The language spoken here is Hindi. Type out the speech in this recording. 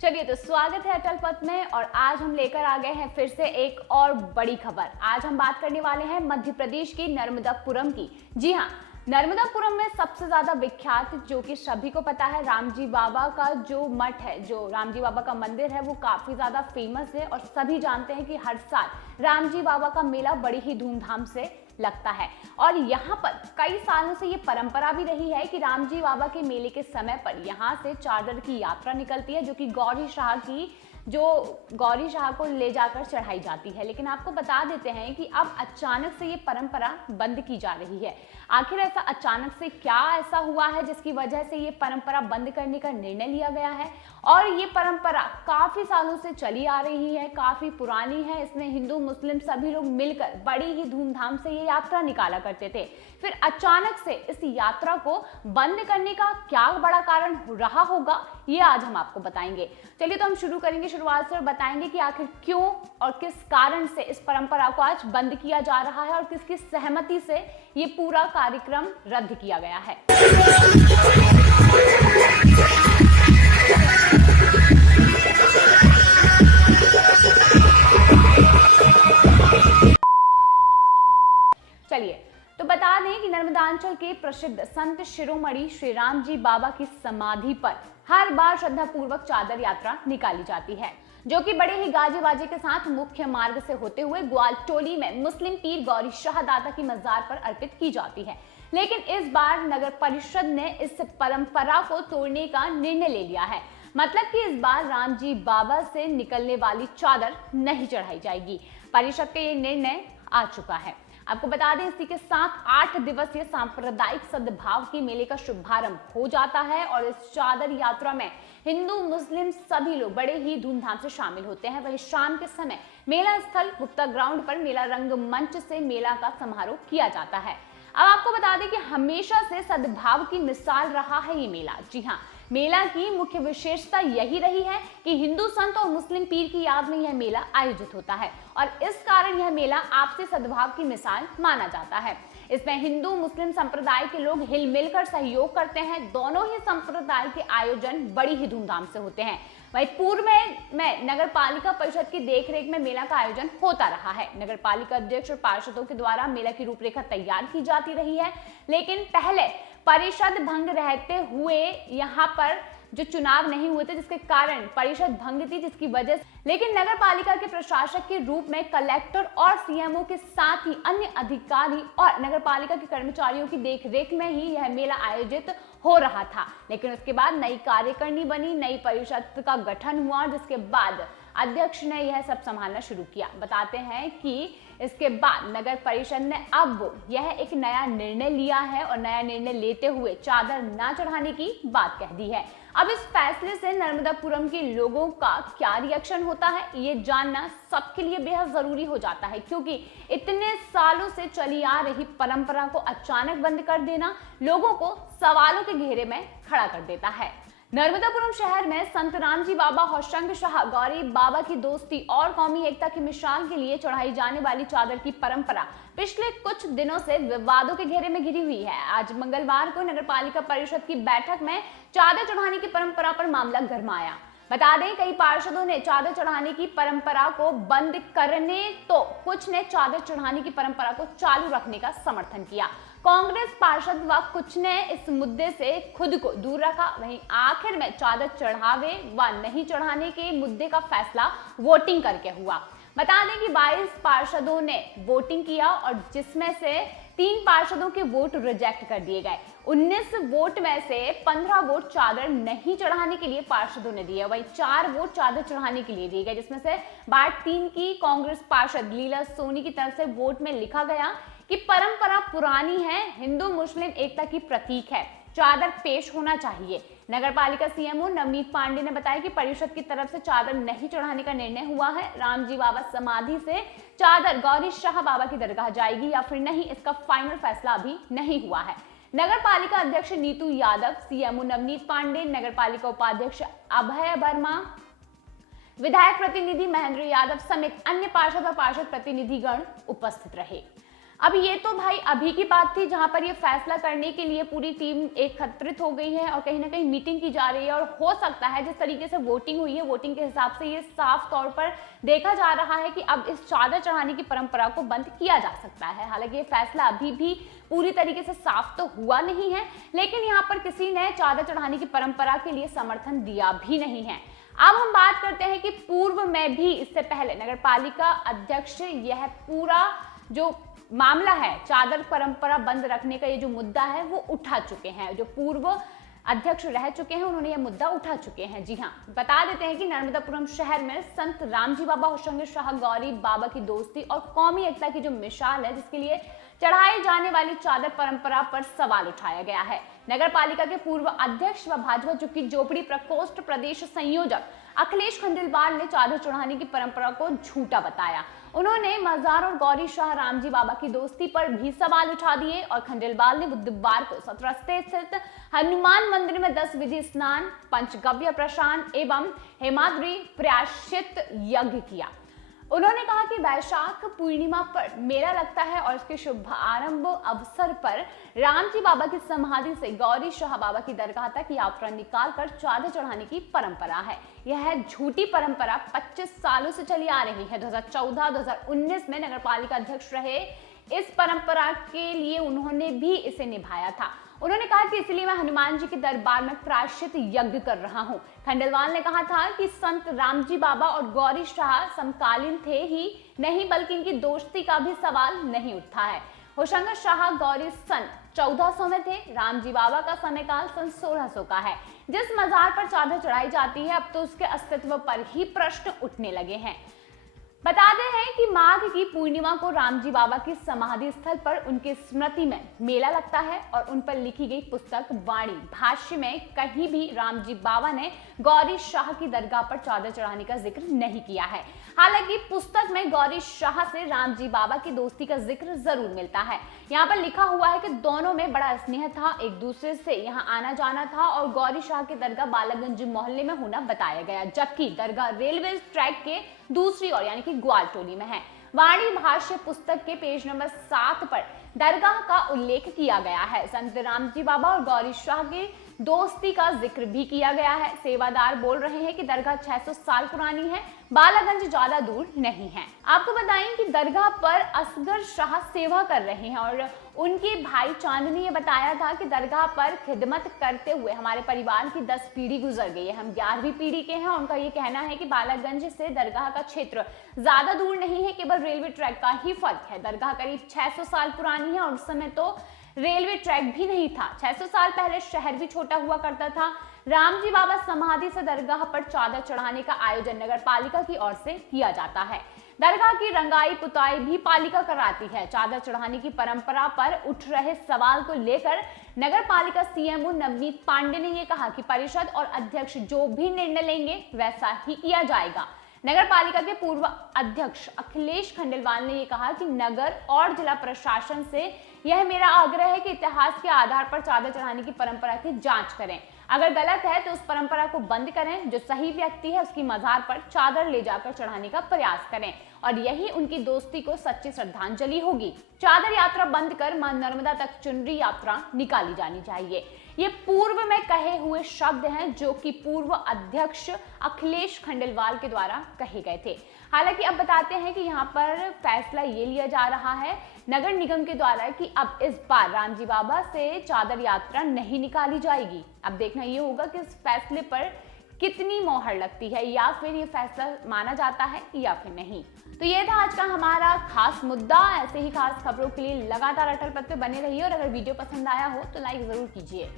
चलिए तो स्वागत है अटल पथ में। और आज हम लेकर आ गए हैं फिर से एक और बड़ी खबर। आज हम बात करने वाले हैं मध्य प्रदेश की नर्मदापुरम की। जी हाँ, नर्मदापुरम में सबसे ज्यादा विख्यात, जो कि सभी को पता है, रामजी बाबा का जो मठ है, जो रामजी बाबा का मंदिर है, वो काफी ज्यादा फेमस है। और सभी जानते हैं कि हर साल रामजी बाबा का मेला बड़ी ही धूमधाम से लगता है। और यहाँ पर कई सालों से ये परंपरा भी रही है कि रामजी बाबा के मेले के समय पर यहाँ से चादर की यात्रा निकलती है, जो कि गौरी शाह को ले जाकर चढ़ाई जाती है। लेकिन आपको बता देते हैं कि अब अचानक से ये परंपरा बंद की जा रही है। आखिर ऐसा अचानक से क्या ऐसा हुआ है जिसकी वजह से ये परंपरा बंद करने का निर्णय लिया गया है? और ये परंपरा काफी सालों से चली आ रही है, काफी पुरानी है। इसमें हिंदू मुस्लिम सभी लोग मिलकर बड़ी ही धूमधाम से ये यात्रा निकाला करते थे। फिर अचानक से इस यात्रा को बंद करने का क्या बड़ा कारण रहा होगा, ये आज हम आपको बताएंगे। चलिए तो हम शुरू करेंगे शुरुआत से और बताएंगे कि आखिर क्यों और किस कारण से इस परंपरा को आज बंद किया जा रहा है और किसकी सहमति से ये पूरा कार्यक्रम रद्द किया गया है। चलिए तो बता दें कि नर्मदांचल के प्रसिद्ध संत शिरोमणि श्री राम जी बाबा की समाधि पर हर बार श्रद्धापूर्वक चादर यात्रा निकाली जाती है, जो कि बड़े ही गाजे बाजे के साथ मुख्य मार्ग से होते हुए ग्वालटोली में मुस्लिम पीर गौरी शाह दाता की मजार पर अर्पित की जाती है। लेकिन इस बार नगर परिषद ने इस परंपरा को तोड़ने का निर्णय ले लिया है। मतलब कि इस बार राम जी बाबा से निकलने वाली चादर नहीं चढ़ाई जाएगी। परिषद का ये निर्णय आ चुका है। आपको बता दें, इसी के साथ 8 दिवसीय सांप्रदायिक सद्भाव के मेले का शुभारंभ हो जाता है। और इस चादर यात्रा में हिंदू मुस्लिम सभी लोग बड़े ही धूमधाम से शामिल होते हैं। वहीं शाम के समय मेला स्थल गुप्ता ग्राउंड पर मेला रंगमंच से मेला का समारोह किया जाता है। अब आपको बता दें कि हमेशा से सद्भाव की मिसाल रहा है ये मेला। जी हाँ, मेला की मुख्य विशेषता यही रही है कि हिंदू संत और मुस्लिम पीर की याद में यह मेला आयोजित होता है और इस कारण यह मेला आपसी सद्भाव की मिसाल माना जाता है। इसमें हिंदू मुस्लिम संप्रदाय के लोग हिल मिलकर सहयोग करते हैं। दोनों ही संप्रदाय के आयोजन बड़ी ही धूमधाम से होते हैं। वहीं पूर्व में नगर पालिका परिषद की देखरेख में मेला का आयोजन होता रहा है। नगर पालिका अध्यक्ष और पार्षदों के द्वारा मेला की रूपरेखा तैयार की जाती रही है। लेकिन पहले परिषद भंग रहते हुए यहाँ पर जो चुनाव नहीं हुए थे, जिसके कारण परिषद भंग थी, जिसकी वजह से लेकिन नगर पालिका के प्रशासक के रूप में कलेक्टर और सीएमओ के साथ ही अन्य अधिकारी और नगर पालिका के कर्मचारियों की देखरेख में ही यह मेला आयोजित हो रहा था। लेकिन उसके बाद नई कार्यकारिणी बनी, नई परिषद का गठन हुआ, जिसके बाद अध्यक्ष ने यह सब संभालना शुरू किया। बताते हैं कि इसके बाद नगर परिषद ने अब यह एक नया निर्णय लिया है और नया निर्णय लेते हुए चादर ना चढ़ाने की बात कह दी है। अब इस फैसले से नर्मदापुरम के लोगों का क्या रिएक्शन होता है, ये जानना सबके लिए बेहद जरूरी हो जाता है, क्योंकि इतने सालों से चली आ रही परंपरा को अचानक बंद कर देना लोगों को सवालों के घेरे में खड़ा कर देता है। नर्मदापुरम शहर में संत रामजी बाबा होशंग शाह गौरी बाबा की दोस्ती और कौमी एकता की मिसाल के लिए चढ़ाई जाने वाली चादर की परंपरा पिछले कुछ दिनों से विवादों के घेरे में घिरी हुई है। आज मंगलवार को नगर पालिका परिषद की बैठक में चादर चढ़ाने की परंपरा पर मामला गरमाया। बता दें, कई पार्षदों ने चादर चढ़ाने की परंपरा को बंद करने तो कुछ ने चादर चढ़ाने की परंपरा को चालू रखने का समर्थन किया। कांग्रेस पार्षद व कुछ ने इस मुद्दे से खुद को दूर रखा। वहीं आखिर में चादर चढ़ावे व नहीं चढ़ाने के मुद्दे का फैसला वोटिंग करके हुआ। बता दें कि 22 पार्षदों ने वोटिंग किया और जिसमें से 3 पार्षदों के वोट रिजेक्ट कर दिए गए। 19 वोट में से 15 वोट चादर नहीं चढ़ाने के लिए पार्षदों ने दिए, वहीं 4 वोट चादर चढ़ाने के लिए दिए गए, जिसमें से बाट 3 की कांग्रेस पार्षद लीला सोनी की तरफ से वोट में लिखा गया कि परंपरा पुरानी है, हिंदू मुस्लिम एकता की प्रतीक है, चादर पेश होना चाहिए। नगर पालिका सीएमओ नवनीत पांडे ने बताया कि परिषद की तरफ से चादर नहीं चढ़ाने का निर्णय हुआ है। रामजी बाबा समाधि से चादर गौरी शाह बाबा की दरगाह जाएगी या फिर नहीं, इसका फाइनल फैसला अभी नहीं हुआ है। नगर पालिका अध्यक्ष नीतू यादव, सीएमओ नवनीत पांडे, नगर पालिका उपाध्यक्ष अभय वर्मा, विधायक प्रतिनिधि महेंद्र यादव समेत अन्य पार्षद और पार्षद प्रतिनिधिगण उपस्थित रहे। अब ये तो भाई अभी की बात थी, जहां पर ये फैसला करने के लिए पूरी टीम एकत्रित हो गई है और कहीं ना कहीं मीटिंग की जा रही है। और हो सकता है जिस तरीके से वोटिंग हुई है, वोटिंग के हिसाब से ये साफ तौर पर देखा जा रहा है कि अब इस चादर चढ़ाने की परंपरा को बंद किया जा सकता है। हालांकि ये फैसला अभी भी पूरी तरीके से साफ तो हुआ नहीं है, लेकिन यहाँ पर किसी ने चादर चढ़ाने की परंपरा के लिए समर्थन दिया भी नहीं है। अब हम बात करते हैं कि पूर्व में भी, इससे पहले नगर पालिका अध्यक्ष यह पूरा जो मामला है चादर परंपरा बंद रखने का, ये जो मुद्दा है वो उठा चुके हैं। जो पूर्व अध्यक्ष रह चुके हैं उन्होंने यह मुद्दा उठा चुके हैं। जी हाँ, बता देते हैं कि नर्मदापुरम शहर में संत रामजी बाबा होशंग शाह गौरी बाबा की दोस्ती और कौमी एकता की जो मिसाल है, जिसके लिए चढ़ाई जाने वाली चादर परंपरा पर सवाल उठाया गया है। नगर पालिका के पूर्व अध्यक्ष व भाजपा चुकी जोपड़ी प्रकोष्ठ प्रदेश संयोजक अखिलेश खंडेलवाल ने चादर चढ़ाने की परंपरा को झूठा बताया। उन्होंने मजार और गौरी शाह रामजी बाबा की दोस्ती पर भी सवाल उठा दिए और खंडेलवाल ने बुधवार को सतरस्ते स्थित हनुमान मंदिर में 10 विधि स्नान, पंचगव्य प्रशान एवं हेमाद्री प्रायश्चित यज्ञ किया। उन्होंने कहा कि वैशाख पूर्णिमा पर मेला लगता है और इसके शुभारंभ अवसर पर रामजी बाबा की समाधि से गौरी शाह बाबा की दरगाह तक यात्रा निकालकर चादर चढ़ाने की परंपरा है। यह झूठी परंपरा 25 सालों से चली आ रही है। 2014-2019 में नगर पालिका अध्यक्ष रहे इस परंपरा के लिए उन्होंने भी इसे निभाया था। उन्होंने कहा कि इसलिए मैं हनुमान जी के दरबार में प्रायश्चित यज्ञ कर रहा हूं। खंडेलवाल ने कहा था कि संत रामजी बाबा और गौरी शाह समकालीन थे ही नहीं, बल्कि इनकी दोस्ती का भी सवाल नहीं उठता है। होशंग शाह गौरी सन 1400 में थे, रामजी बाबा का समयकाल सन 1600 का है। जिस मजार पर चादर चढ़ाई जाती है, अब तो उसके अस्तित्व पर ही प्रश्न उठने लगे हैं। बताते हैं कि माघ की पूर्णिमा को रामजी बाबा की समाधि स्थल पर उनकी स्मृति में मेला लगता है और उन पर लिखी गई पुस्तक वाणी भाष्य में कहीं भी रामजी बाबा ने गौरी शाह की दरगाह पर चादर चढ़ाने का जिक्र नहीं किया है। हालांकि पुस्तक में गौरी शाह से रामजी बाबा की दोस्ती का जिक्र जरूर मिलता है। यहाँ पर लिखा हुआ है कि दोनों में बड़ा स्नेह था, एक दूसरे से यहाँ आना जाना था और गौरी शाह की दरगाह बालागंज मोहल्ले में होना बताया गया, जबकि दरगाह रेलवे ट्रैक के दूसरी ओर यानी कि ग्वालटोली में है। वाणी भाष्य पुस्तक के पेज नंबर 7 पर दरगाह का उल्लेख किया गया है। संत रामजी बाबा और गौरी शाह की दोस्ती का जिक्र भी किया गया है। सेवादार बोल रहे हैं कि दरगाह 600 साल पुरानी है, बालागंज ज्यादा दूर नहीं है। आपको बताएं कि दरगाह पर असगर शाह सेवा कर रहे हैं और उनके भाई चांद ने ये बताया था कि दरगाह पर खिदमत करते हुए हमारे परिवार की 10 पीढ़ी गुजर गई है, हम 11वीं पीढ़ी के हैं। उनका ये कहना है कि बालागंज से दरगाह का क्षेत्र ज्यादा दूर नहीं है, केवल रेलवे ट्रैक का ही फर्क है। दरगाह करीब 600 साल पुरानी है और उस समय तो रेलवे ट्रैक भी नहीं था। 600 साल पहले शहर भी छोटा हुआ करता था। रामजी बाबा समाधि से दरगाह पर चादर चढ़ाने का आयोजन नगर पालिका की ओर से किया जाता है। दरगाह की रंगाई पुताई भी पालिका कराती है। चादर चढ़ाने की परंपरा पर उठ रहे सवाल को लेकर नगर पालिका सीएमओ नवनीत पांडे ने यह कहा कि परिषद और अध्यक्ष जो भी निर्णय लेंगे वैसा ही किया जाएगा। नगर पालिका के पूर्व अध्यक्ष अखिलेश खंडेलवाल ने यह कहा कि नगर और जिला प्रशासन से यह मेरा आग्रह है कि इतिहास के आधार पर चादर चढ़ाने की परंपरा की जांच करें। अगर गलत है तो उस परंपरा को बंद करें। जो सही व्यक्ति है उसकी मजार पर चादर ले जाकर चढ़ाने का प्रयास करें और यही उनकी दोस्ती को सच्ची श्रद्धांजलि होगी। चादर यात्रा बंद कर मां नर्मदा तक चुनरी यात्रा निकाली जानी चाहिए। ये पूर्व में कहे हुए शब्द हैं जो कि पूर्व अध्यक्ष अखिलेश खंडेलवाल के द्वारा कहे गए थे। हालांकि अब बताते हैं कि यहाँ पर फैसला ये लिया जा रहा है नगर निगम के द्वारा कि अब इस बार रामजी बाबा से चादर यात्रा नहीं निकाली जाएगी। अब देखना ये होगा कि इस फैसले पर कितनी मोहर लगती है या फिर ये फैसला माना जाता है या फिर नहीं। तो ये था आज का हमारा खास मुद्दा। ऐसे ही खास खबरों के लिए लगातार अटल पथ पे बने रहिए और अगर वीडियो पसंद आया हो तो लाइक जरूर कीजिए।